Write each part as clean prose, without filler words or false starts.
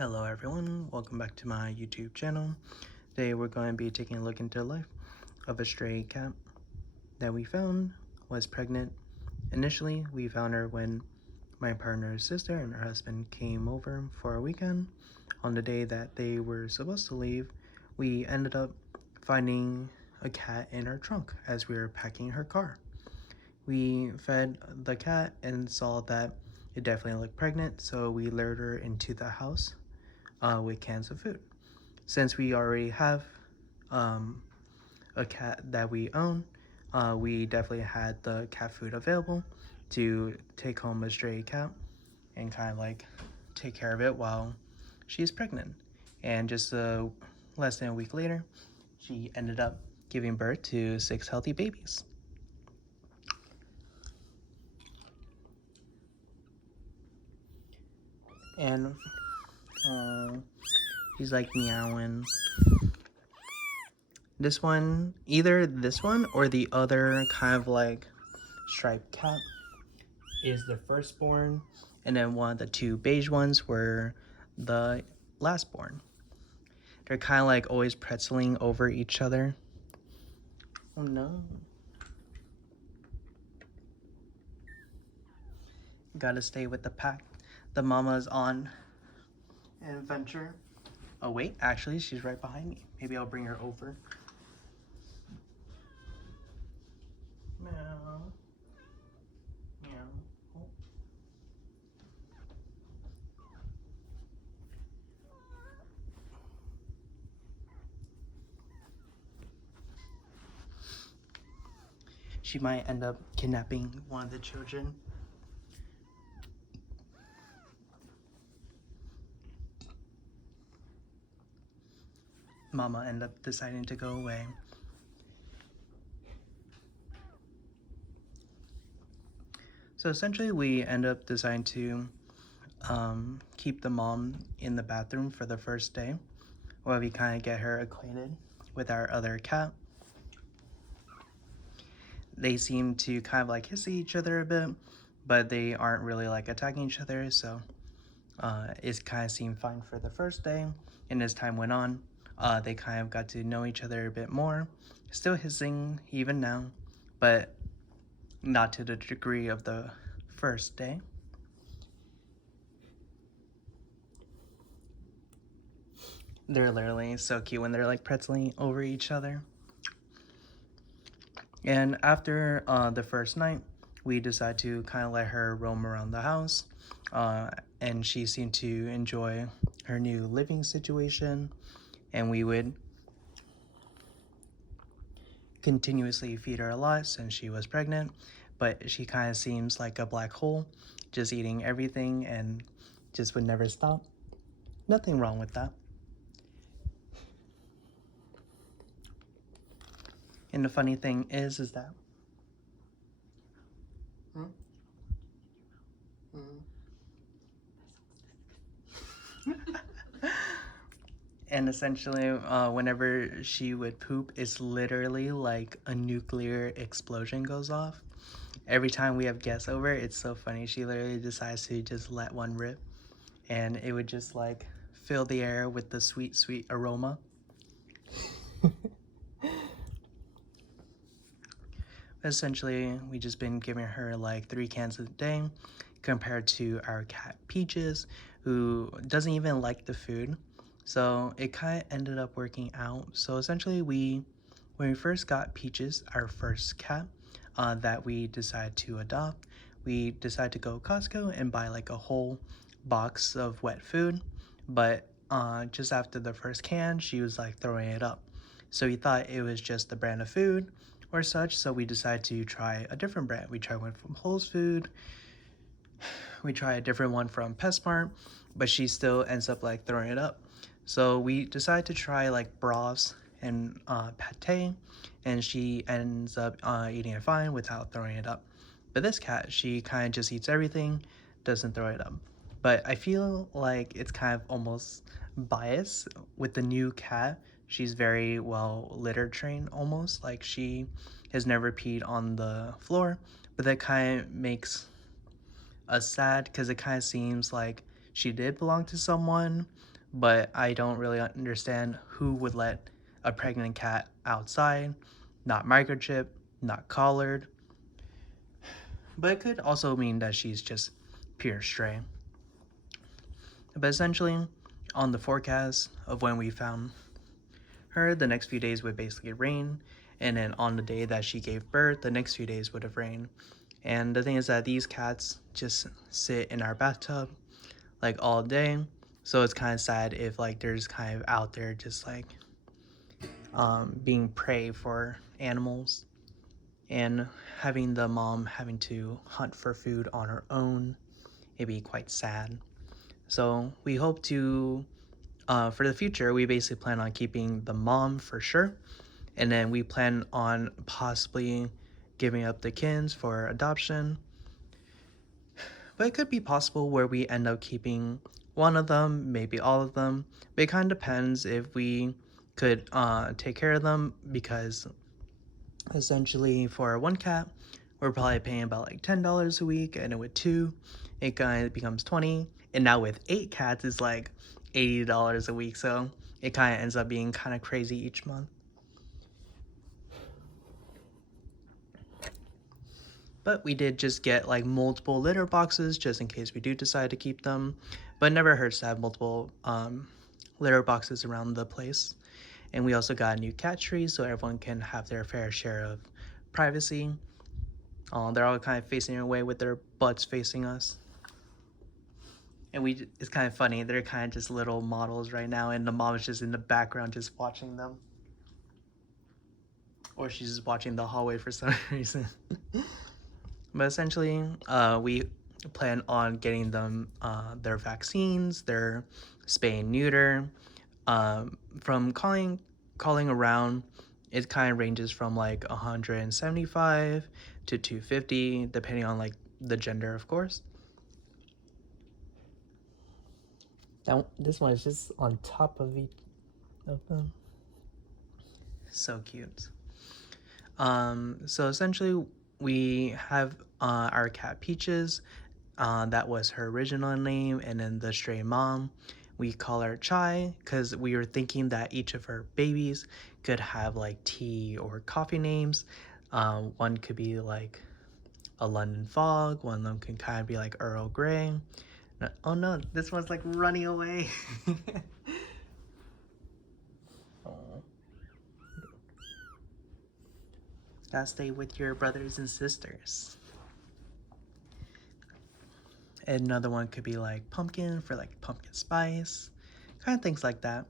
Hello everyone, welcome back to my YouTube channel. Today we're going to be taking a look into the life of a stray cat that we found was pregnant. Initially, we found her when my partner's sister and her husband came over for a weekend. On the day that they were supposed to leave, we ended up finding a cat in her trunk as we were packing her car. We fed the cat and saw that it definitely looked pregnant, so we lured her into the house with cans of food. Since we already have a cat that we own, we definitely had the cat food available to take home a stray cat and kind of like take care of it while she's pregnant. And just less than a week later, she ended up giving birth to 6 healthy babies. And she's like meowing. This one, either this one or the other kind of like striped cat is the firstborn, and then one of the two beige ones were the lastborn. They're kind of like always pretzeling over each other. Oh no. Gotta stay with the pack. The mama's on an adventure. Oh wait, actually she's right behind me. Maybe I'll bring her over. Meow. Meow. Oh. She might end up kidnapping one of the children. Mama ended up deciding to go away. So essentially we end up deciding to keep the mom in the bathroom for the first day while we kind of get her acquainted with our other cat. They seem to kind of like hiss at each other a bit, but they aren't really like attacking each other, so it kind of seemed fine for the first day. And as time went on, they kind of got to know each other a bit more. Still hissing even now, but not to the degree of the first day. They're literally so cute when they're like pretzeling over each other. And after the first night, we decided to kind of let her roam around the house. And she seemed to enjoy her new living situation. And we would continuously feed her a lot since she was pregnant. But she kind of seems like a black hole, just eating everything and just would never stop. Nothing wrong with that. And the funny thing is that and essentially, whenever she would poop, it's literally like a nuclear explosion goes off. Every time we have guests over, it's so funny. She literally decides to just let one rip, and it would just like fill the air with the sweet, sweet aroma. Essentially, we just been giving her like 3 cans a day compared to our cat Peaches, who doesn't even like the food. So it kind of ended up working out. So essentially, when we first got Peaches, our first cat that we decided to adopt, we decided to go to Costco and buy like a whole box of wet food. But just after the first can, she was like throwing it up. So we thought it was just the brand of food or such, so we decided to try a different brand. We tried one from Whole Foods, we tried a different one from PetSmart, but she still ends up like throwing it up. So we decided to try like broths and pate, and she ends up eating it fine without throwing it up. But this cat, she kind of just eats everything, doesn't throw it up. But I feel like it's kind of almost biased with the new cat. She's very well litter trained almost, like she has never peed on the floor, but that kind of makes us sad because it kind of seems like she did belong to someone, but I don't really understand who would let a pregnant cat outside, not microchipped, not collared. But it could also mean that she's just pure stray. But essentially, on the forecast of when we found her, the next few days would basically rain. And then on the day that she gave birth, the next few days would have rained. And the thing is that these cats just sit in our bathtub like all day. So it's kind of sad if like they're just kind of out there just like being prey for animals, and having the mom having to hunt for food on her own. It'd be quite sad. So we hope to, for the future, we basically plan on keeping the mom for sure. And then we plan on possibly giving up the kittens for adoption. But it could be possible where we end up keeping one of them, maybe all of them. But it kind of depends if we could take care of them, because essentially for one cat, we're probably paying about like $10 a week, and then with two, it kind of becomes 20. And now with 8 cats, it's like $80 a week. So it kind of ends up being kind of crazy each month. But we did just get like multiple litter boxes just in case we do decide to keep them. But it never hurts to have multiple litter boxes around the place. And we also got a new cat tree so everyone can have their fair share of privacy. They're all kind of facing away with their butts facing us. And it's kind of funny, they're kind of just little models right now, and the mom is just in the background just watching them. Or she's just watching the hallway for some reason. But essentially, we plan on getting them their vaccines, their spay and neuter. From calling around, it kind of ranges from like 175 to 250, depending on like the gender, of course. Now, this one is just on top of each of them. So cute. So essentially, we have our cat Peaches. That was her original name, and then the stray mom, we call her Chai because we were thinking that each of her babies could have like tea or coffee names. One could be like a London Fog. One of them can kind of be like Earl Grey. Oh no, this one's like running away. Oh. Gotta stay with your brothers and sisters. And another one could be like pumpkin for like pumpkin spice. Kind of things like that.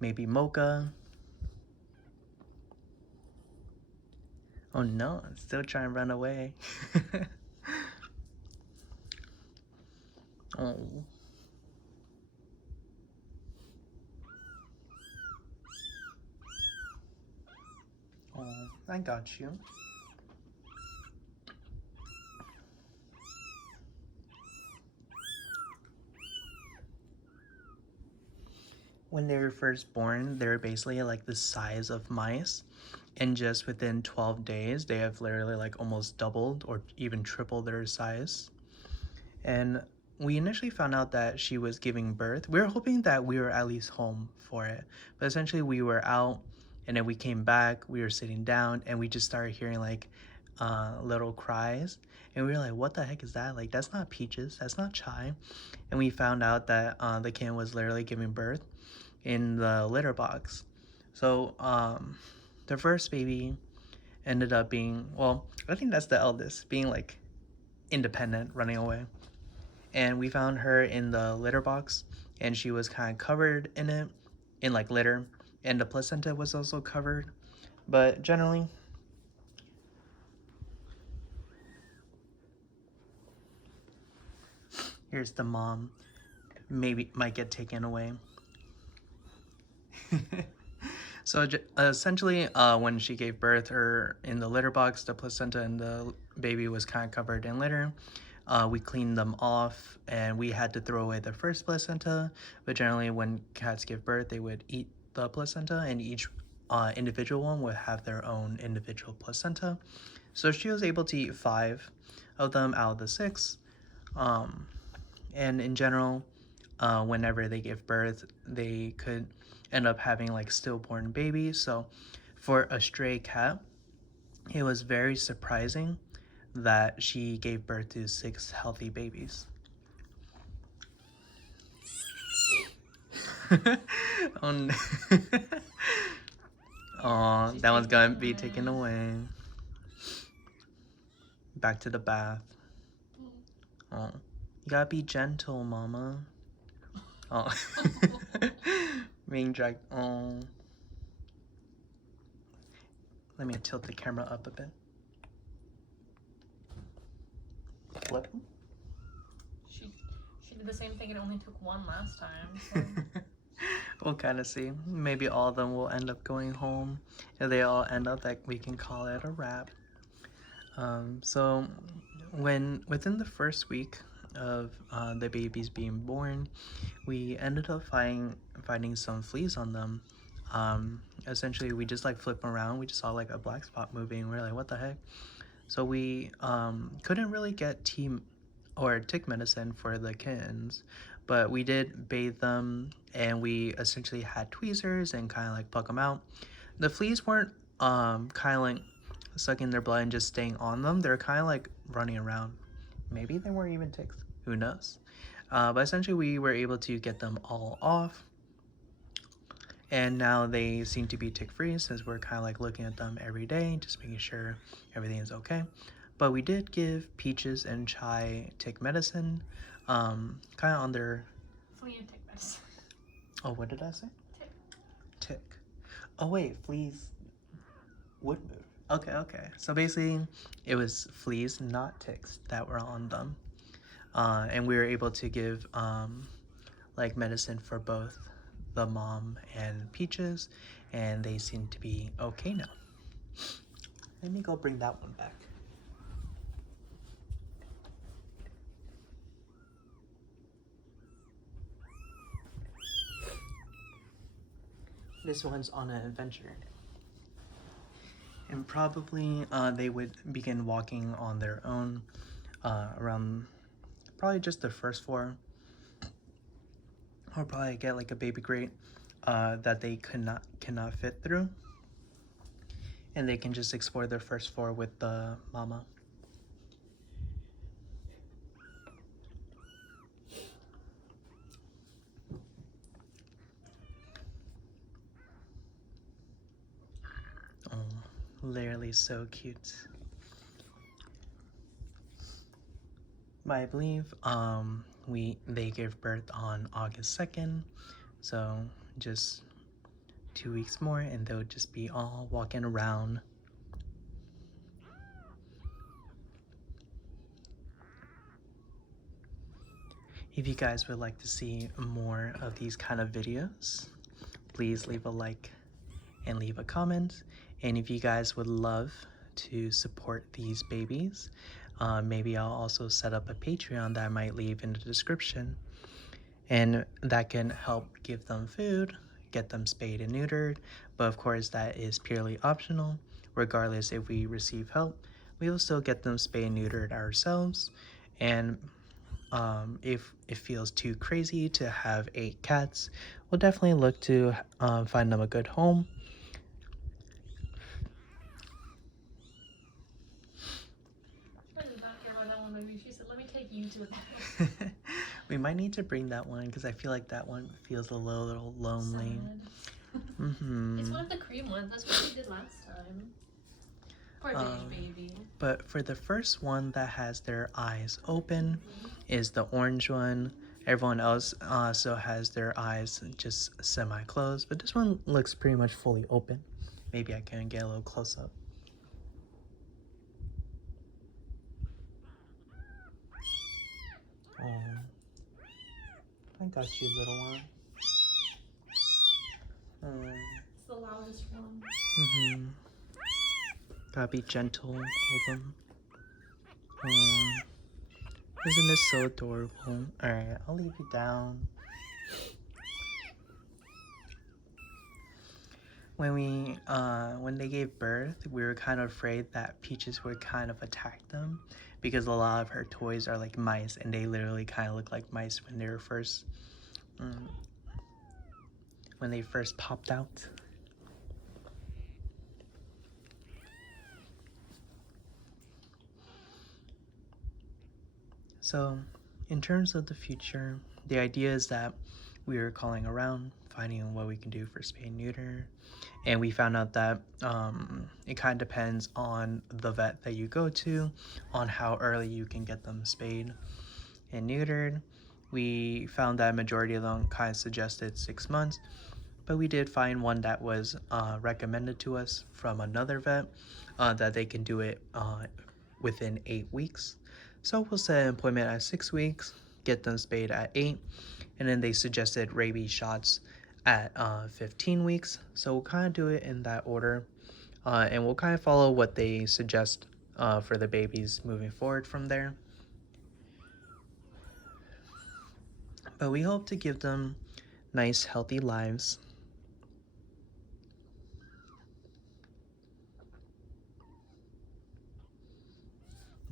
Maybe mocha. Oh no, I'm still trying to run away. Oh. Oh, I got you. When they were first born, they were basically like the size of mice. And just within 12 days, they have literally like almost doubled or even tripled their size. And we initially found out that she was giving birth. We were hoping that we were at least home for it. But essentially, we were out, and then we came back, we were sitting down, and we just started hearing like little cries. And we were like, what the heck is that? Like, that's not Peaches, that's not Chai. And we found out that the kitten was literally giving birth in the litter box. So the first baby ended up being, well, I think that's the eldest, being like independent, running away. And we found her in the litter box, and she was kind of covered in it, in like litter, and the placenta was also covered. But generally, here's the mom. Maybe might get taken away. So essentially, when she gave birth, her in the litter box, the placenta and the baby was kind of covered in litter. We cleaned them off, and we had to throw away the first placenta. But generally, when cats give birth, they would eat the placenta, and each individual one would have their own individual placenta. So she was able to eat 5 of them out of the 6. And in general, whenever they give birth, they could end up having like stillborn babies. So for a stray cat, it was very surprising that she gave birth to 6 healthy babies. Oh no. Aw, that one's gonna be taken away. Back to the bath. Oh, you gotta be gentle, Mama. Oh, being dragged. Oh, let me tilt the camera up a bit. Flip. She did the same thing. It only took one last time. So. We'll kind of see. Maybe all of them will end up going home. If they all end up, that we can call it a wrap. So within the first week of the babies being born, we ended up finding some fleas on them. Essentially, we just like flip around. We just saw like a black spot moving. We're like, what the heck? So we couldn't really get tick medicine for the kittens, but we did bathe them, and we essentially had tweezers and kind of like pluck them out. The fleas weren't kind of like sucking their blood and just staying on them. They're kind of like running around. Maybe they weren't even ticks. Who knows? But essentially, we were able to get them all off. And now they seem to be tick free, since we're kind of like looking at them every day, just making sure everything is okay. But we did give Peaches and Chai tick medicine, kind of on their... Flea and tick medicine. Oh, what did I say? Tick. Tick. Oh wait, fleas would move. Okay. So basically, it was fleas, not ticks, that were on them. And we were able to give like medicine for both the mom and Peaches, and they seem to be okay now. Let me go bring that one back. This one's on an adventure. And probably they would begin walking on their own around probably just the first floor. Or probably get like a baby crate that they cannot fit through. And they can just explore their first floor with the mama. Oh, literally so cute. But I believe they gave birth on August 2nd, so just 2 weeks more and they'll just be all walking around. If you guys would like to see more of these kind of videos, please leave a like and leave a comment. And if you guys would love to support these babies, maybe I'll also set up a Patreon that I might leave in the description, and that can help give them food, get them spayed and neutered. But of course, that is purely optional. Regardless if we receive help, we will still get them spayed and neutered ourselves. And if it feels too crazy to have 8 cats, we'll definitely look to find them a good home. She said, let me take you to the We might need to bring that one because I feel like that one feels a little lonely. It's one of the cream ones. That's what we did last time. Poor baby. But for the first one that has their eyes open is the orange one. Everyone else also has their eyes just semi-closed, but this one looks pretty much fully open. Maybe I can get a little close up. Oh, I got you, little one. It's the loudest one. Gotta be gentle with them. Isn't this so adorable? Alright, I'll leave you down. When they gave birth, we were kind of afraid that Peaches would kind of attack them, because a lot of her toys are like mice, and they literally kind of look like mice when they were first when they first popped out. So, in terms of the future, the idea is that we are calling around, finding what we can do for spay and neuter, and we found out that it kind of depends on the vet that you go to, on how early you can get them spayed and neutered. We found that a majority of them kind of suggested 6 months, but we did find one that was recommended to us from another vet that they can do it within 8 weeks. So we'll set an appointment at 6 weeks, get them spayed at 8, and then they suggested rabies shots at 15 weeks. So we'll kind of do it in that order, and we'll kind of follow what they suggest for the babies moving forward from there. But we hope to give them nice, healthy lives.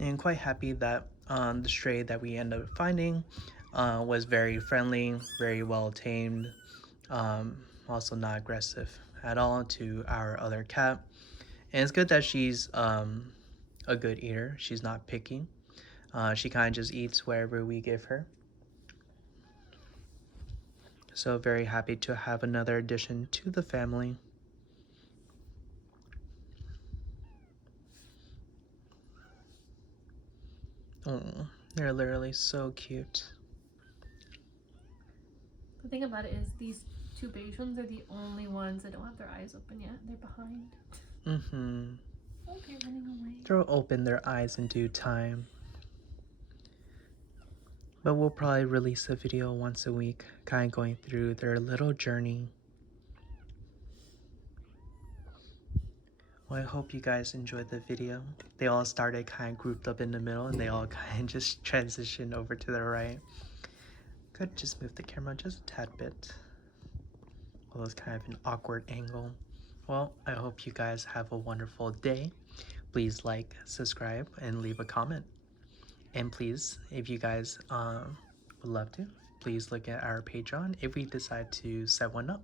And quite happy that the stray that we ended up finding was very friendly, very well tamed, also not aggressive at all to our other cat. And it's good that she's a good eater. She's not picky. She kind of just eats wherever we give her. So very happy to have another addition to the family. Oh, they're literally so cute. The thing about it is these two beige ones are the only ones that don't have their eyes open yet. They're behind. Oh, they're running away. They'll open their eyes in due time. But we'll probably release a video once a week, kind of going through their little journey. Well, I hope you guys enjoyed the video. They all started kind of grouped up in the middle, and they all kind of just transitioned over to the right. Could just move the camera just a tad bit. Well, it's kind of an awkward angle. Well, I hope you guys have a wonderful day. Please like, subscribe, and leave a comment. And please, if you guys would love to, please look at our Patreon if we decide to set one up.